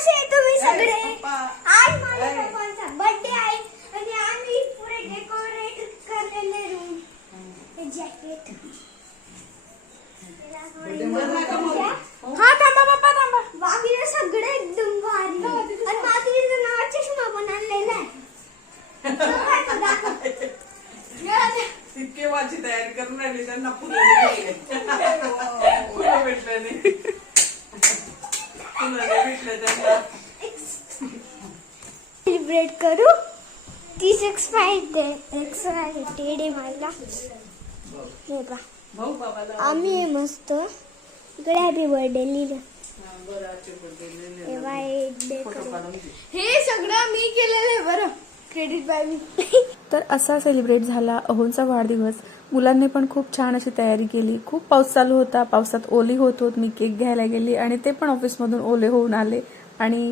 कसे आहे तुम्ही सगळे? आज माझ्या पप्पांचा बर्थडे आहे. आणि आम्ही पुरे डेकोरेट करलेले रूम जॅकेट हो. हा. थांबा पप्पा थांबा. बाकीचे सगळे एकदम भारी आणि बाकीचे नाव चष्मा पण आणलेला आहे. इतके वाची तयार करून राहिले त्यांना पुरे भेटले नाही. इकडे हॅपी बर्थडे लिहिलं हा, बरं आजचे birthday लिहिलेलं. तेव्हा एक डे फोटो काढून घे. हे सगळं मी केलेलं आहे बरं. क्रेडिट बाय मी. तर असा सेलिब्रेट झाला अहोंचा वाढदिवस. मुलांनी पण खूप छान अशी तयारी केली. खूप पाऊस चालू होता. पावसात ओली होत होत. मी केक घ्यायला गेली आणि ते पण ऑफिसमधून ओले होऊन आले. आणि